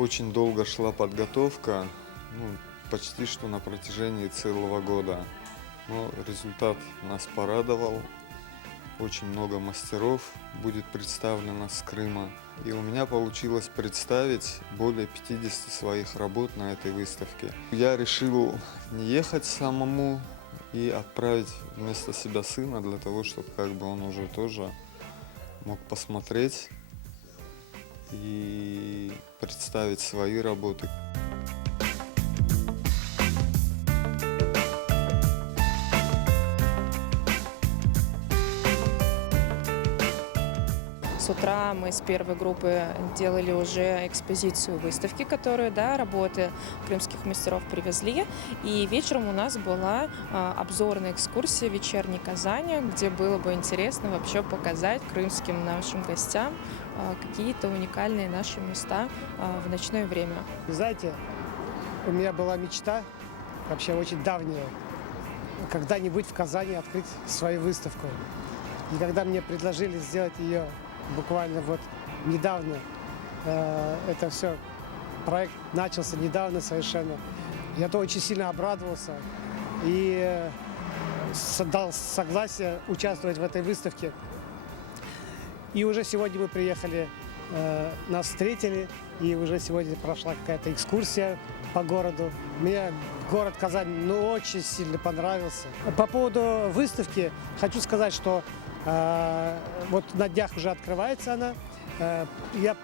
Очень долго шла подготовка, почти что на протяжении целого года. Но результат нас порадовал. Очень много мастеров будет представлено с Крыма. И у меня получилось представить более 50 своих работ на этой выставке. Я решил не ехать самому и отправить вместо себя сына, для того, чтобы он уже тоже мог посмотреть и представить свои работы. С утра мы с первой группы делали уже экспозицию выставки, которую, работы крымских мастеров привезли. И вечером у нас была обзорная экскурсия в вечерней Казани, где было бы интересно вообще показать крымским нашим гостям какие-то уникальные наши места в ночное время. Знаете, у меня была мечта, вообще очень давняя, когда-нибудь в Казани открыть свою выставку. И когда мне предложили сделать ее буквально недавно, это все, проект начался недавно совершенно, я то очень сильно обрадовался и дал согласие участвовать в этой выставке. И уже сегодня мы приехали, нас встретили, и уже сегодня прошла какая-то экскурсия по городу. Мне город Казань очень сильно понравился. По поводу выставки хочу сказать, что на днях уже открывается она. Я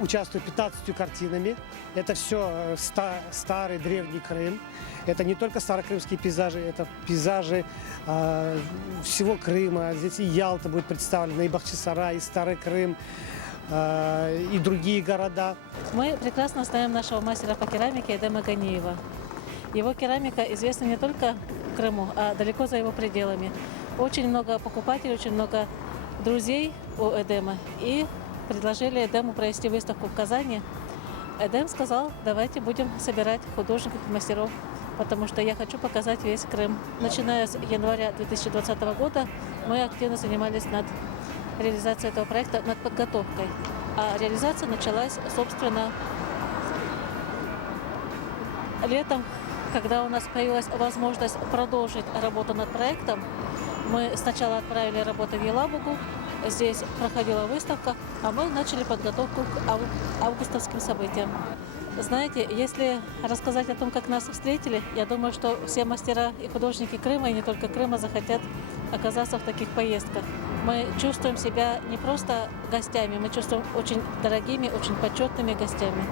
участвую 15 картинами. Это все старый древний Крым. Это не только старокрымские пейзажи, это пейзажи всего Крыма. Здесь и Ялта будет представлена, и Бахчисарай, и Старый Крым, и другие города. Мы прекрасно знаем нашего мастера по керамике Эдема Ганиева. Его керамика известна не только в Крыму, а далеко за его пределами. Очень много покупателей, очень много друзей у Эдема. И предложили Эдему провести выставку в Казани. Эдем сказал, давайте будем собирать художников и мастеров, потому что я хочу показать весь Крым. Начиная с января 2020 года мы активно занимались над реализацией этого проекта, над подготовкой. А реализация началась, собственно, летом, когда у нас появилась возможность продолжить работу над проектом. Мы сначала отправили работы в Елабугу, здесь проходила выставка, а мы начали подготовку к августовским событиям. Знаете, если рассказать о том, как нас встретили, я думаю, что все мастера и художники Крыма, и не только Крыма, захотят оказаться в таких поездках. Мы чувствуем себя не просто гостями, мы чувствуем очень дорогими, очень почетными гостями.